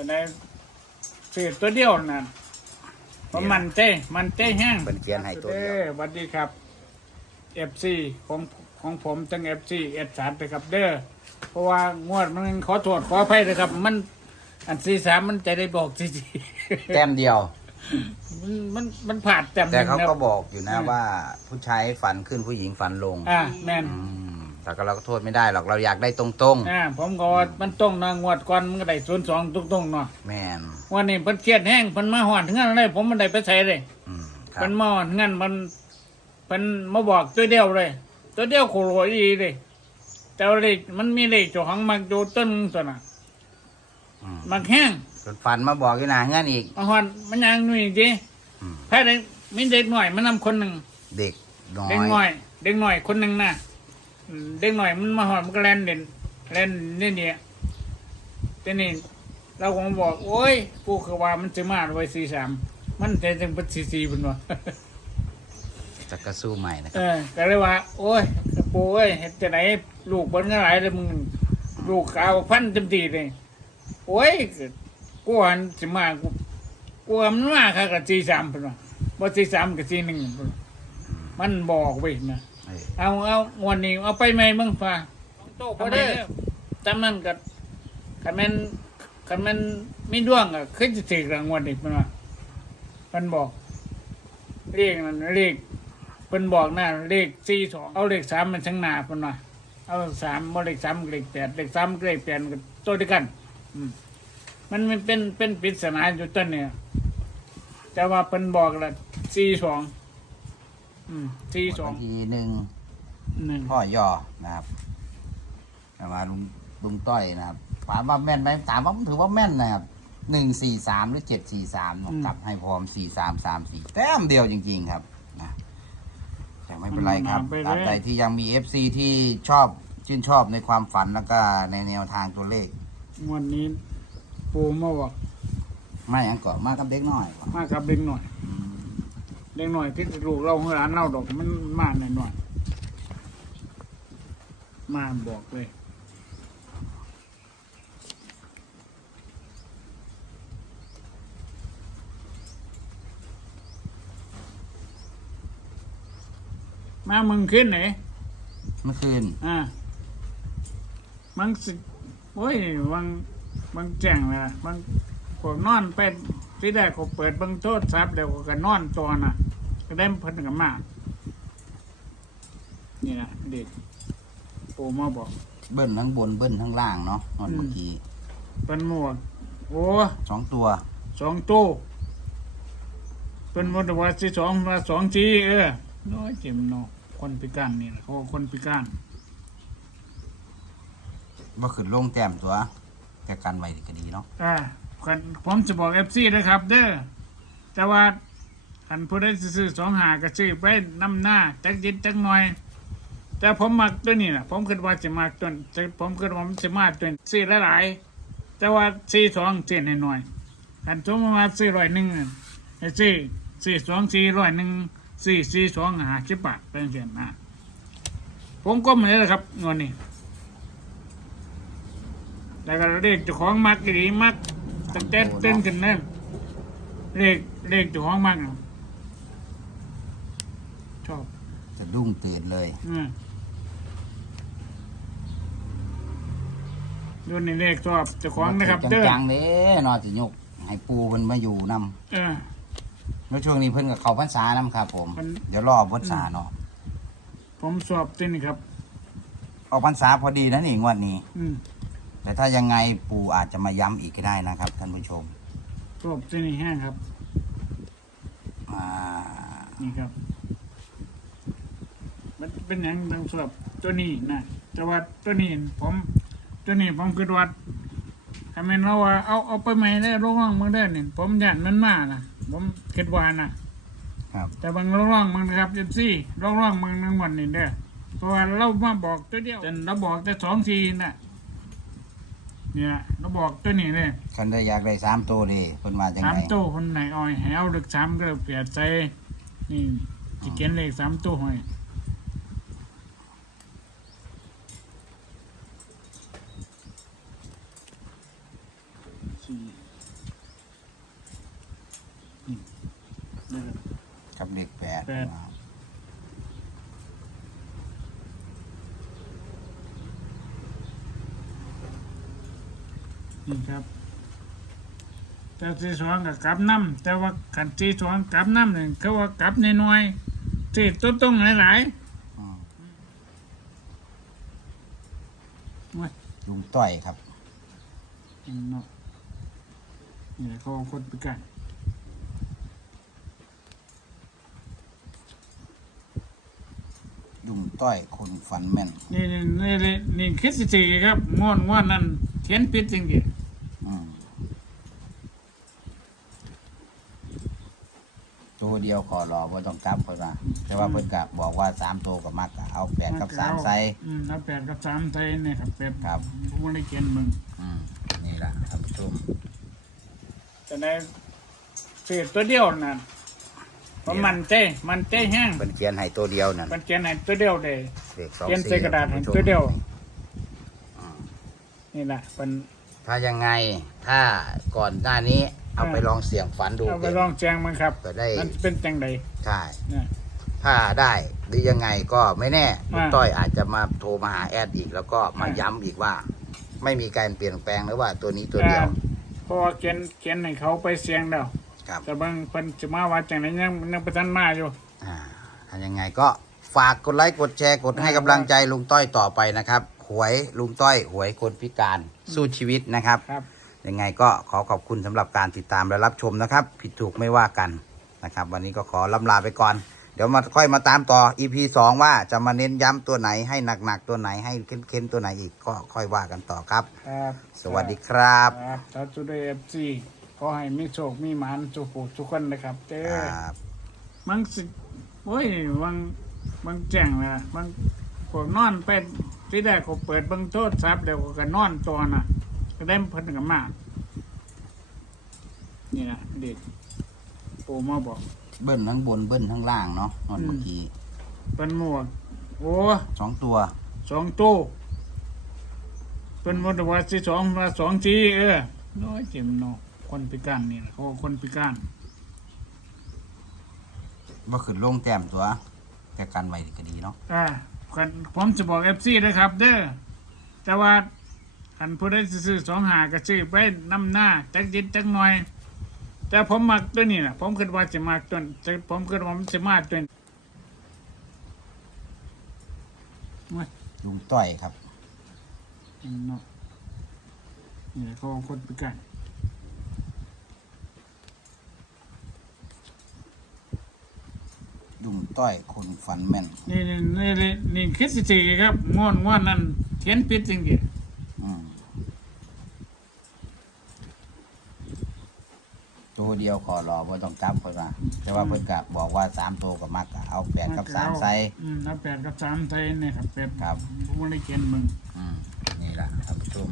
จะได้ซื้อตัวเดียวนั่นเพราะมันเต้มันเต้แห้งเป็นเขียนให้ตัวเดียวเด้อสวัสดีครับเอฟซีของของผมทั้งเอฟซีเอฟสามไปครับเด้อเพราะว่างวดมันขอโทษขออภัยนะครับ มันอันซีสามมันใจได้บอกจริงแต้มเดียวๆมันมันมันผ่านแต้มหแต่นึ่งเขานะก็บอกอยู่นะอืมว่าผู้ชายฝันขึ้นผู้หญิงฝันลง อ่าแม่นอืม แต่ก็เราก็โทษไม่ได้หรอกเราอยากได้ตรงอ่าผมก็ว่ามันต้องนะงวดก่อนมันก็ได้ศูนย์สองตรงๆเนาะๆ แมนวันนี้เพิ่นเครียดแห้งเพิ่นมาหอดถึงงั้นเลยผมมันได้ไปใส่เลยอืมครัเพิ่บนมาหอดถึงงั้นมันเพิ่นมาบอกตัวเดียวเลย ตัวเดียวโคโรอีเลย แต่ว่าเลขมันมีเลขเจ้าของมักอยู่ต้นตัวน่ะอืมมักแห้งจนฝันมาบอกอยู่หนาเงื่อนอีก มาหอดมันยังนู่นอีกทีอืม แพ้เด็กมีเด็กหน่อยมันนำคนหนึ่งเด็กน้อเด็กหน่อย ยเด็กหน่อยคนหนึ่งน่ะอืม เด็กหน่อยมันมาหอดมันก็เล่นเด่นเล่นนี่เนี่ยทีนี้เราคงบอก โอ้ยกูคือว่ามันจะมาไว้สี่สามมันจะจังเป็นสี่สี่เป็นวะจะกระสู้ใหม่นะคเอรับอก็เลยว่า โอ้ยปูเอ้ยเฮ็ดจะไหนลูกเบิ้นก็หลายเลยมึงลูกกาวพันเต็มทีเลยโอ้ยกูหันสิมากูกูว่ามันมาค่ะกับสี่สามเป็นวะบ่สี่สามกับสี่หนึ่งเพิ่นว่ามันบอกไว้นะ เออเอาเอาวันนี้เอาไปไหมมึงฟ้าโตพอได้จำนั้นกับคันแม่นคันแม่นมีดวงอะเคยจะถึกรางวัลอีกมันว่ามันบอกเลขนั่นเลขเพิ่นบอกหน้าเลขสี่สองเอาเลขสามมันทั้งหน้าเพิ่นว่าเอาสามบ่เลขสามกับเลขแปดเลขสามกับเลขแปดมันก็ตัวเดียวกันอืมมันมันเป็นเป็นปริศนาอยู่ต้นเนี่ยแต่ว่าเพิ่นบอกละสี่สอง อืมสี่สองวันที่หนึ่งหนึ่งพ่อย่อนะครับแต่ว่าลุงลุงต้อยนะครับถามว่าแม่นไหมถามว่าถือว่าแม่นนะครับหนึ่งสี่สามหรือเจ็ดสี่สามกลับให้พร้อมสี่สามสามสี่แต้มเดียวจริง ๆ ครับนะแต่ไม่เป็นไรครับตราบใดที่ยังมีเอฟซีที่ชอบชื่นชอบในความฝันแล้วก็ในแนวทางตัวเลขวันนี้ปูมาบอกไม่อันก่อนมากับเด็กน้อย มากับเด็กหน่อยอืม เด็กหน่อยที่ลูกเราเฮือนเราดอกมันมาหน่อยหน่อยมาบอกเลยมามึงขึ้นไหนเมื่อคืนอ่าบางสิโอ้ยบางบางแจ้งเลยนะบางพวกนอนไปที่ได้เขาเปิดเบางโทษซับเดี๋ยวก็นอนตัวน่ะ ก็ได้เพิ่นกับมานี่นะเด็กปูมาบอกเบิ้ลทั้งบนเบิ้ลทั้งล่างเนาะตอนอืมเมื่อกี้เป็นหมวกโอ้สองตัวสองตู้เป็นวันว่าสิสองว่าสองจีเออน้อยเจ็มเนอคนพิการนี่นะเขาว่าคนพิการว่าขึ้นลงแต้มตัวแต่กันไว้ก็ดีเนาะอ่าคันผมจะบอกเอฟซีนะครับ เด้อแต่ว่า คันผู้ใดสิซื้อสองหาก็ซื้อไปนำหน้าจักจิตจักหน่อย แต่ผมมักตัวนี้นะผมคิดว่าจะมักตัวจะผมคิดว่ามันจะมาตัวนี้ซื้อหลายๆแต่ว่าซื้อสองซื้อหน่อยๆคันสมมติว่าซื้อร้อยหนึ่งน่ะให้ซื้อซื้อสองซื้อร้อยหนึ่งซื้อซื้อสองหาสิบบาทเป็นเสียนะผมก็เหมือนกันครับเงินนี้แล้วก็เลขเจ้าของมักดีมักตั้งแต่เต้นขึ้นนั่นเลขเลขเจ้าของมักน่ะ ชอบจะดุ้งตื่นเลยอืมดูนี่เลขชอบเจ้าของนะครับเด้อจังๆเด้นอจะยกให้ปูมันมาอยู่นำเออ แล้วช่วงนี้เพิ่นกับเขาพรรษานำครับผม มัน เดี๋ยวรอพรรษาเนาะผมชอบตัวนี้ครับ ออกพรรษาพอดีนะนี่งวดนี้ อืมแต่ถ้ายังไงปูอาจจะมาย้ำอีกก็ได้นะครับท่านผู้ชมชอบตัวนี้แห้งครับ อ่า นี่ครับ มันเป็นอย่างดังสำหรับตัวนี้นะแต่ว่าตัวนี้ผมตัวนี้ผมคิดว่าถ้าแม่นเราว่าเอาเอาไปใหม่ได้ร่องๆมึงได้เนี่ยผมยันมันมานะผมคิดว่านะครับ แต่บางร่องๆมึงนะครับเจ็ดซี่ร่องๆมึงนั่งวันนี้เด้อเพราะว่าเรามาบอกตัวเดียวแต่เราบอกแต่สองทีน่ะเนี่ยเราบอกตัวนี้เลยคันได้อยากได้สามตัวนี่เพิ่นมาจังสามไงตัวคนไหนอ้อยให้เอาเลขสามก็เปลี่ยนใส่นี่จะเขียนเลขสามตัวให้สี่ เลข แปดแปดนะครับนี่ครับแต่ที่สองกับกลับน้ำแต่ว่าขันที่สองกลับน้ำหนึ่งเขาว่ากลับน้อยๆที่ตัวตรงหลายอืมๆโอ้ยลุงต้อยครับเนาะนี่แหละเขาเอาคนพิการ ลุง ต้อยคนฝันแม่น นี่นี่นี่นี่นี่คิดสิทีครับง่วนง่วนนั่นเขียนผิดจริงดิอืมตัวเดียวขอรอว่าต้องกลับเพิ่นว่าแต่ว่าเพิ่นกะบอกว่าสามตัวกับมักกะเอาแปดกับสามใส่ อืมเอาแปดกับสามใส่เนี่ยครับแปดครับ ผมไม่ได้เขียนมึงอืมนี่ล่ะท่านผู้ชมแต่ในเศษตัวเดียวนั่น เพราะมันเจ้มันเจ้แห้งเพิ่นเขียนให้ตัวเดียวนั่นมันเขียนให้ตัวเดียวเลยเลขสองเขียนสี่ใส่กระดาษให้ท่นผู้ชมตัวเดียวอืมนี่แหละเป็นถ้ายังไงถ้าก่อนหน้านี้เอาไปลองเสี่ยงฝันดูเอาไปลองแจงมันครับก็ได้ มันเป็นจังใดใช่เนี่ยถ้าได้หรือยังไงก็ไม่แน่ลุงอ่าต้อยอาจจะมาโทรมาหาแอดอีก แล้วก็มาอ่าย้ำอีกว่า ไม่มีการเปลี่ยนแปลงหรือว่าตัวนี้ตัวเดียว เพราะว่าเขียนเขียนให้เขาไปเสียงแล้ว ครับแต่บางเพิ่นจะมาว่าจังไหนยังยังประทันมาอยู่อ่าถ้ายังไงก็ฝากกดไลค์กดแชร์กดให้กำลังใจลุงต้อยต่อไปนะครับ หวยลุงต้อย หวยคนพิการสู้ชีวิตนะครับ ครับ ยังไงก็ขอขอบคุณสำหรับการติดตามและรับชมนะครับ ผิดถูกไม่ว่ากันนะครับ วันนี้ก็ขอลำลาไปก่อน เดี๋ยวมาค่อยมาตามต่อ EP 2 ว่าจะมาเน้นย้ำตัวไหนให้หนักๆตัวไหนให้เค้นๆตัวไหนอีกก็ค่อยว่ากันต่อครับ ครับสวัสดีครับ ครับถ้าจุดเอฟซี ขอให้มีโชคมีหมานสุขทุกคนนะครับเจ้ครับบางสิโอ้ยบางบางแจ้งเลยนะบางพวกนอนเป็นที่แรกเขาเปิดเบางโทษซับเดี๋ยวก็นอนตัวน่ะ ก็ได้เพิ่นกับมานี่นะเด็กปูมาบอก เบิ้ลทั้งบนเบิ้ลทั้งล่างเนาะนอนเมื่อกี้เป็นหมวกโอ้สองตัวสองตู้เป็นหมวดว่าสิสองว่าสองจีเออน้อยเจ็มเนาะ คนพิการนี่นะเขาว่าคนพิการว่าขึ้นลงแต้มตัว แต่กันไว้ก็ดีเนาะอ่าคันผมจะบอกเอฟซีนะครับ เด้อแต่ว่าคันผู้ใดสิซื้อสองหาก็ซื้อไปนำหน้าจักจิตจักหน่อย แต่ผมมักตัวนี้นะผมคิดว่าจะมักตัวจะผมคิดว่ามันจะมาตัวนี้โอ้ยลุงต้อยครับเนาะนี่แหละเขาว่าคนพิการ ลุงต้อยคนฝันแม่น นี่นี่นี่นี่นี่คิดสิทีครับง่วนง่วนนั่นเขียนผิดจริงดิอืมตัวเดียวขอรอว่าต้องกลับเพิ่นว่าแต่ว่าเพิ่นกะบอกว่าสามตัวกับมักกะเอาแปดกับสามใส่ อืมเอาแปดกับสามใส่เนี่ยครับแปดครับ ผมไม่ได้เขียนมึง อืมนี่ล่ะท่านผู้ชม